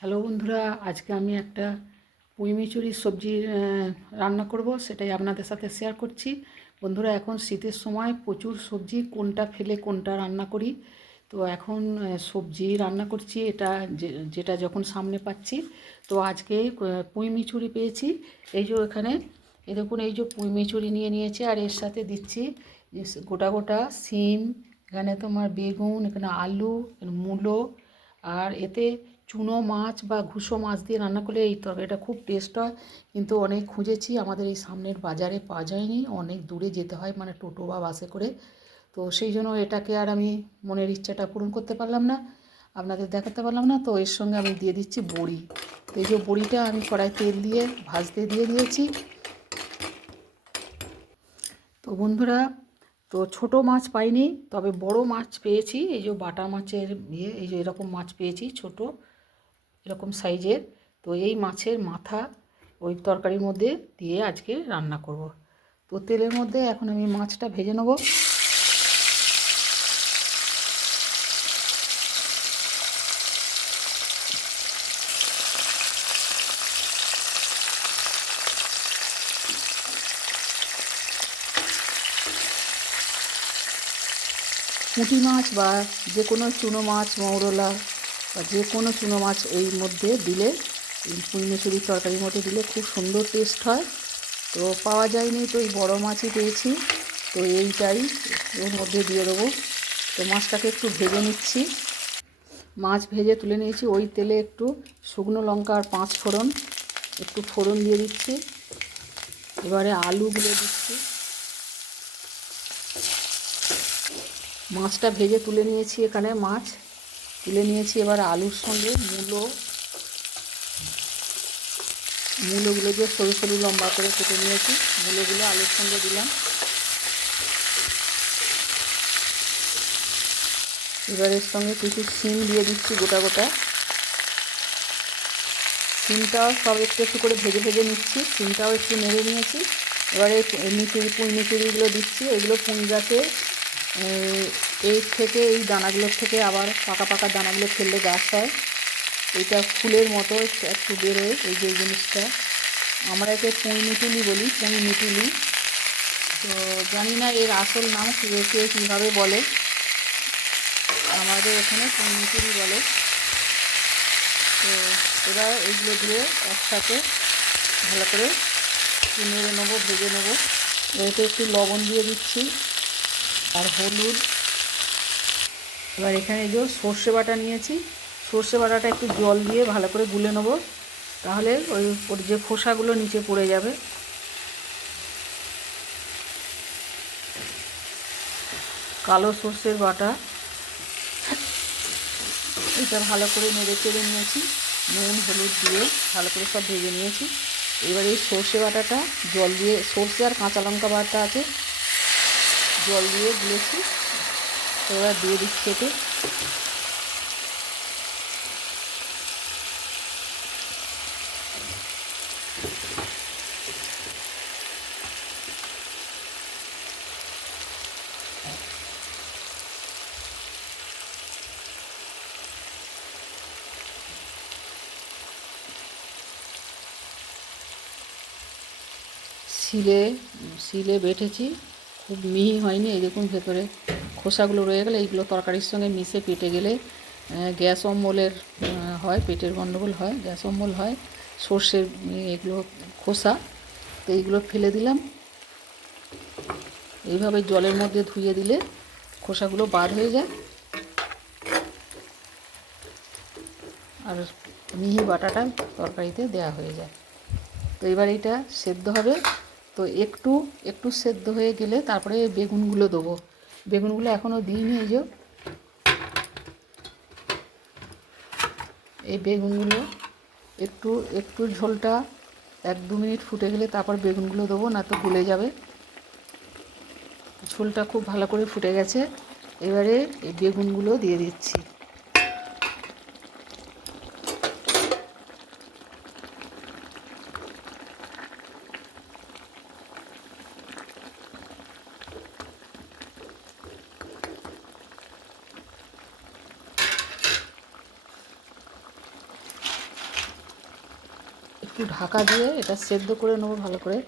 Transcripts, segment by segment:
Hello বন্ধুরা, আজকে আমি একটা পুঁই মিচুরির সবজি রান্না করব, সেটাই আপনাদের সাথে শেয়ার করছি। বন্ধুরা, এখন শীতের সময় প্রচুর সবজি, কোনটা ফেলে কোনটা রান্না করি। তো এখন সবজি রান্না করছি, এটা যেটা যখন সামনে পাচ্ছি। তো আজকে পুঁই মিচুরি পেয়েছি। এই যে এখানে এই দেখুন, এই যে পুঁই মিচুরি নিয়ে নিয়েছি, আর এর সাথে দিচ্ছি গোটা গোটা শিম, এখানে তোমার বেগুন, এখানে আলু, এখানে মূলো। আর এতে চুনো মাছ বা ঘুষো মাছ দিয়ে রান্না করলে এই তরকারিটা খুব টেস্ট হয়। কিন্তু অনেক খুঁজেছি, আমাদের এই সামনের বাজারে পাওয়া যায়নি, অনেক দূরে যেতে হয়, মানে টোটো বা বাসে করে। তো সেই জন্য এটাকে আর আমি মনের ইচ্ছাটা পূরণ করতে পারলাম না, আপনাদের দেখাতে পারলাম না। তো এর সঙ্গে আমি দিয়ে দিচ্ছি বড়ি। তো এই যে বড়িটা আমি কড়াই তেল দিয়ে ভাজতে দিয়ে দিয়েছি। তো বন্ধুরা, তো ছোট মাছ পাইনি, তবে বড় মাছ পেয়েছি। এই যে বাটা মাছের এই যে এরকম মাছ পেয়েছি, ছোট এরকম সাইজের। তো এই মাছের মাথা ওই তরকারির মধ্যে দিয়ে আজকে রান্না করব। তো তেলের মধ্যে এখন আমি মাছটা ভেজে নেব। পুঁটি মাছ বা যে কোনো চুনো মাছ, মৌরলা বা যে কোনো চুনো মাছ এই মধ্যে দিলে, এই পুঁই মুসুরির তরকারির মধ্যে দিলে খুব সুন্দর টেস্ট হয়। তো পাওয়া যায়নি, তো এই বড়ো মাছই পেয়েছি। তো এইটাই এর মধ্যে দিয়ে দেবো। তো মাছটাকে একটু ভেজে নিচ্ছি। মাছ ভেজে তুলে নিয়েছি। ওই তেলে একটু শুকনো লঙ্কা আর 5 ফোড়ন, একটু ফোড়ন দিয়ে দিচ্ছি। এবারে আলুগুলো দিচ্ছি। মাছটা ভেজে তুলে নিয়েছি, এখানে মাছ তুলে নিয়েছি। এবার আলুর সঙ্গে মূলোগুলো যে সরু সরু লম্বা করে কেটে নিয়েছি, মূলোগুলো আলুর সঙ্গে দিলাম। এবার এর সঙ্গে কিছু শিম দিয়ে দিচ্ছি, গোটা গোটা। শিমটাও সব একটু একটু করে ভেজে ভেজে নিচ্ছি, শিমটাও একটু নেড়ে নিয়েছি। এবারে পুঁই মিচুরিগুলো দিচ্ছি। এগুলো পুঁই গাছে এই থেকে, এই দানাগুলোর থেকে আবার পাকা পাকা দানাগুলো ফেললে গাছ হয়। এইটা ফুলের মতো একটু বেরোয়, এই যে জিনিসটা আমরা একে পুঁই মিটুলি বলি, পুঁই মিটুলি। তো জানি না এর আসল নাম কে কীভাবে বলে, আমাদের এখানে পুঁই মিটুলি বলে। তো এবার এইগুলো দিয়ে একসাথে ভালো করে নেড়ে নেবো, ভেজে নেবো। এতে একটু লবণ দিয়ে দিচ্ছি আর হলুদ। এবার এখানে যে সর্ষে বাটা নিয়েছি, সর্ষে বাটাটা একটু জল দিয়ে ভালো করে গুলে নেবো, তাহলে ওর যে খোসাগুলো নিচে পড়ে যাবে। কালো সর্ষের বাটা, এটা ভালো করে নেড়ে চেড়ে নিয়েছি, নুন হলুদ দিয়ে ভালো করে সব ভেজে নিয়েছি। এবার এই সর্ষে বাটাটা জল দিয়ে, সর্ষে আর কাঁচা লঙ্কা বাটা আছে, জল দিয়ে গুলেছি। এবার দিয়ে দিচ্ছি এতে। শিলে শিলে বেটেছি, খুব মিহি হয়নি। এই দেখুন, ভেতরে খোসাগুলো রয়ে গেলে, এইগুলো তরকারির সঙ্গে মিশে পেটে গেলে গ্যাস অম্বলের হয়, পেটের গণ্ডগোল হয়, গ্যাস অম্বল হয়। সর্ষের এগুলো খোসা, তো এইগুলো ফেলে দিলাম। এইভাবে জলের মধ্যে ধুয়ে দিলে খোসাগুলো বাদ হয়ে যায়, আর মিহি বাটাটা তরকারিতে দেওয়া হয়ে যায়। তো এবার এটা সেদ্ধ হবে। তো একটু একটু সেদ্ধ হয়ে গেলে তারপরে বেগুনগুলো দেবো। বেগুনগুলো এখনও দিইনি। এই যে এই বেগুনগুলো একটু একটু ঝোলটা 1-2 মিনিট ফুটে গেলে তারপর বেগুনগুলো দেবো, না তো গলে যাবে। ঝোলটা খুব ভালো করে ফুটে গেছে। এবারে এই বেগুনগুলো দিয়ে দিচ্ছি। একটু ঢাকা দিয়ে এটা সেদ্ধ করে নেবো ভালো করে।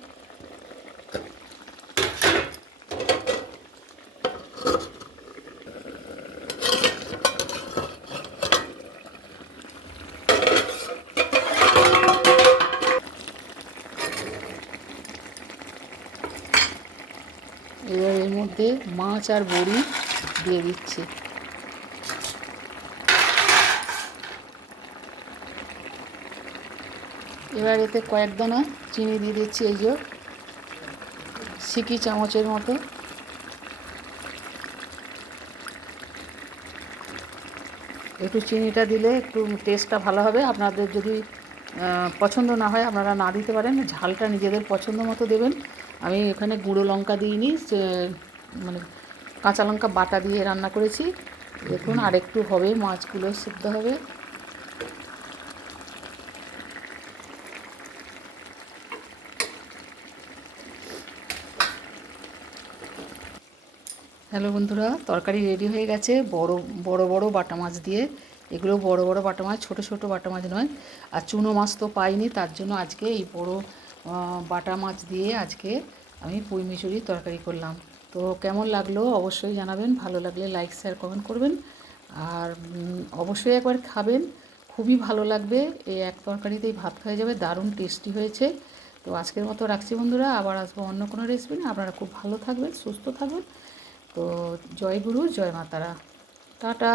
এবার এর মধ্যে মাছ আর বড়ি দিয়ে দিচ্ছি। এবার এতে কয়েক দানা চিনি দিয়ে দিচ্ছি, এই যে সিকি চামচের মতো। একটু চিনিটা দিলে একটু টেস্টটা ভালো হবে। আপনাদের যদি পছন্দ না হয় আপনারা না দিতে পারেন, ঝালটা নিজেদের পছন্দ মতো দেবেন। আমি এখানে গুঁড়ো লঙ্কা দিইনি, মানে কাঁচা লঙ্কা বাটা দিয়ে রান্না করেছি। দেখুন আর একটু হবে, মাছগুলো সিদ্ধ হবে। হ্যালো বন্ধুরা, তরকারি রেডি হয়ে গেছে বড় বড় বড় বাটা মাছ দিয়ে। এগুলো বড় বড় বাটা মাছ, ছোট ছোট বাটা মাছ নয়। আর চুনো মাছ তো পাইনি, তার জন্য আজকে এই বড় বাটা মাছ দিয়ে আজকে আমি পুঁই মিচুরির তরকারি করলাম। তো কেমন লাগলো অবশ্যই জানাবেন, ভালো লাগলে লাইক শেয়ার কমেন্ট করবেন। আর অবশ্যই একবার খাবেন, খুবই ভালো লাগবে। এই এক তরকারিতেই ভাত খাওয়া যাবে, দারুণ টেস্টি হয়েছে। তো আজকের মতো রাখছি বন্ধুরা, আবার আসবো অন্য কোনো রেসিপি নিয়ে। আপনারা খুব ভালো থাকবেন, সুস্থ থাকবেন। তো জয় গুরু, জয় মাতারা, টাটা।